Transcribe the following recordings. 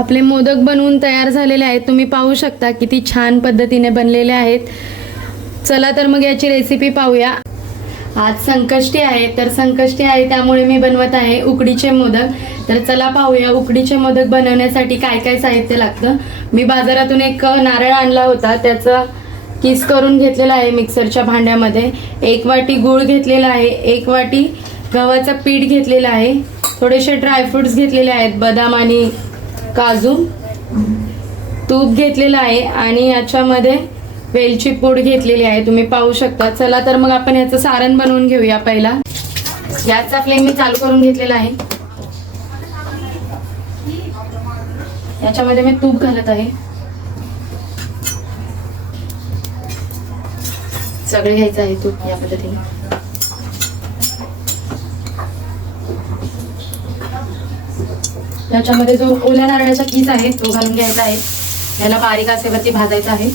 आपले मोदक बनवून तयार झालेले आहेत. तुम्ही पाहू शकता किती छान पद्धतीने बनलेले आहेत. चला तर मग याची रेसिपी पाहूया. आज संकष्टी आहे, तर संकष्टी आहे त्यामुळे मी बनवत आहे उकडीचे मोदक. तर चला पाहूया उकडीचे मोदक बनवण्यासाठी काय काय साहित्य लागतं. मी बाजारातून एक नारळ आणला होता, त्याचा किस करून घेतलेला आहे मिक्सरच्या भांड्यामध्ये. 1 वाटी गूळ घेतलेला आहे, 1 वाटी गव्हाचं पीठ घेतलेलं आहे, थोडेसे ड्रायफ्रुट्स घेतलेले आहेत, बदाम आणि काजू, तूप घेतलेलं आहे आणि याच्यामध्ये वेलची पूड घेतलेली आहे. तुम्ही पाहू शकता. चला तर मग आपण याचं सारण बनवून घेऊया. पहिला गॅसचा फ्लेम मी चालू करून घेतलेला आहे. याच्यामध्ये मी तूप घालत आहे. सगळे घ्यायचं आहे तूप या पद्धतीने. याच्यामध्ये जो ओल्या नारळाचा किस आहे तो घालून घ्यायचा आहे. याला बारीक आचेवरती भाजायचा आहे.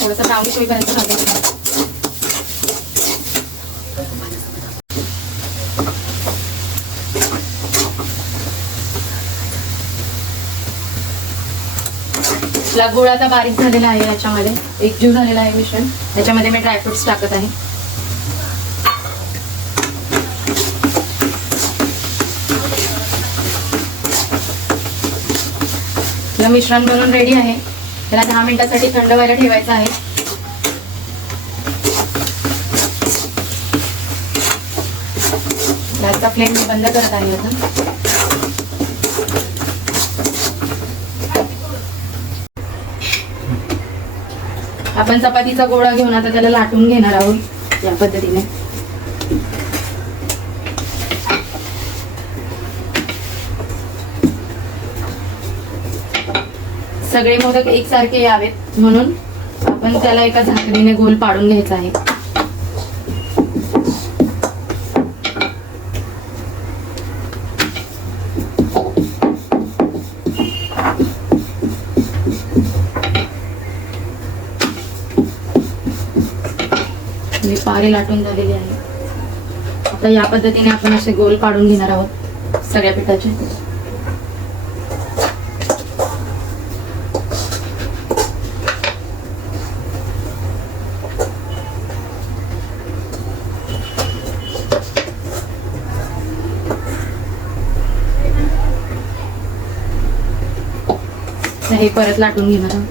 थोडंसं ब्राउनिश होईपर्यंत भाजायचं. गुळ आता बारीक झालेला आहे. याच्यामध्ये एकजीव झालेला आहे मिश्रण. याच्यामध्ये मी ड्रायफ्रुट्स टाकत आहे. मिश्रण बनवून रेडी आहे. त्याला 10 मिनिटांसाठी थंड व्हायला ठेवायचं आहे. गॅसचा फ्लेम मी बंद करत आहे आता. आपण चपातीचा गोळा घेऊन आता त्याला लाटून घेणार आहोत या पद्धतीने. सगळे मोदक एकसारखे यावेत म्हणून आपण त्याला एका झाकणीने गोल पाडून घ्यायचा आहे. पारे लाटून झालेली आहे. आता या पद्धतीने आपण असे गोल पाडून घेणार आहोत सगळ्या पिठाचे. हे परत लाटून घेणार आहोत.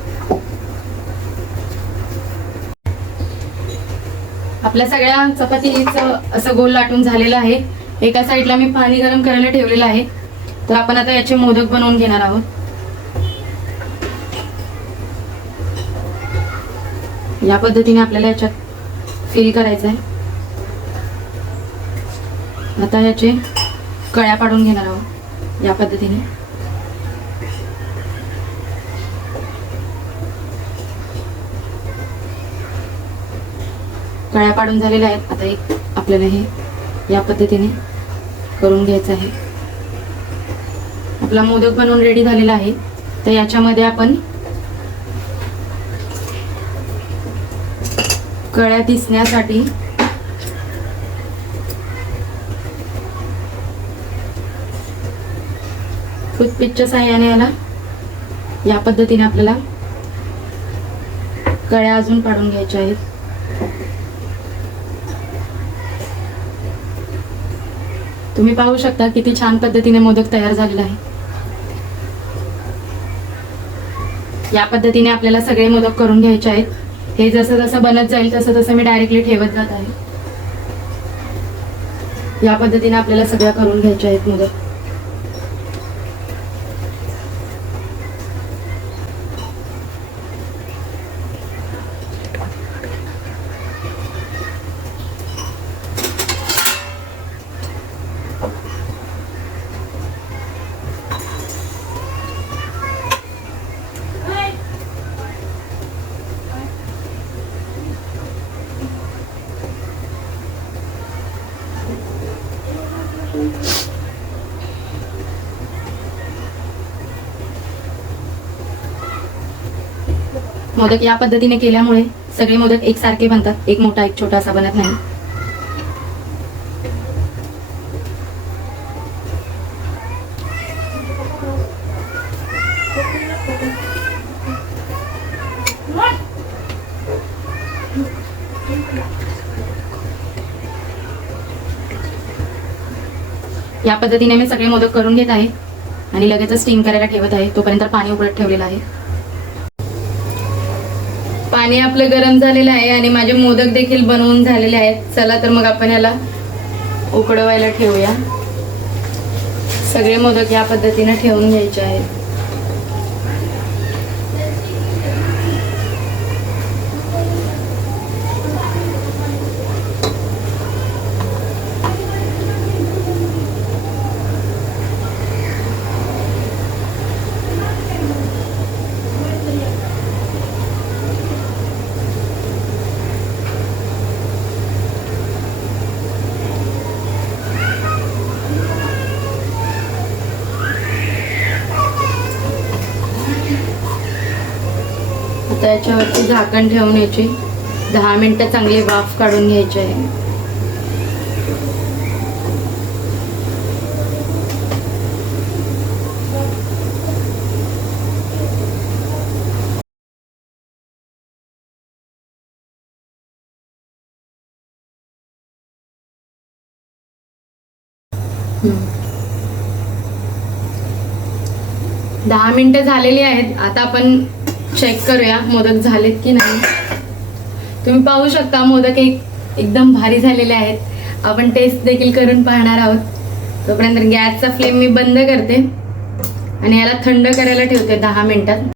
आपल्या सगळ्या चपातीचं असं गोल लाटून झालेलं आहे. एका साईडला मी पाणी गरम करायला ठेवलेलं आहे. तर आपण आता याचे मोदक बनवून घेणार आहोत. या पद्धतीने आपल्याला याच्यात फिल करायचं आहे. आता याचे कळ्या पाडून घेणार आहोत या पद्धतीने. कळ्या पाडून झालेल्या आहेत. आता एक आपल्याला हे या पद्धतीने करून घ्यायचं आहे. आपला मोदक बनवून रेडी झालेला आहे. तर याच्यामध्ये आपण कळ्या दिसण्यासाठी टूथपिकच्या साहाय्याने याला या पद्धतीने आपल्याला कळ्या अजून पाडून घ्यायच्या आहेत. तुम्ही पाहू शकता किती छान पद्धतीने मोदक तयार झालेला आहे. या पद्धतीने आपल्याला सगळे मोदक करून घ्यायचे आहेत. हे जसं जसं बनत जाईल तसं तसं मी डायरेक्टली ठेवत जात आहे. या पद्धतीने आपल्याला सगळ्या करून घ्यायच्या आहेत मोदक. मोदक या पद्धतीने केल्यामुळे सगळे मोदक एकसारखे बनतात, एक मोठा एक छोटा असा बनत नाही. या पद्धतीने मी सगळे मोदक करून घेत आहे आणि लगेच स्टीम करायला ठेवत आहे. तोपर्यंत पाणी उकळत ठेवलेलं आहे. पाणी आपलं गरम झालेलं आहे आणि माझे मोदक देखील बनवून झालेले आहेत. चला तर मग आपण याला उकडवायला ठेवूया. सगळे मोदक या पद्धतीने ठेवून घ्यायचे आहेत. आता याच्यावरती झाकण ठेवून याची 10 मिनिटं चांगली वाफ काढून घ्यायची आहे. दहा मिनिटं झालेली आहेत. आता आपण चेक करूया मोदक झालेत की नाही. तुम्ही पाहू शकता मोदक एकदम भारी झालेले आहेत. आपण टेस्ट देखील करून पाहणार आहोत. तोपर्यंत गॅसचा फ्लेम मी बंद करते आणि याला थंड करायला ठेवते 10 मिनिटात.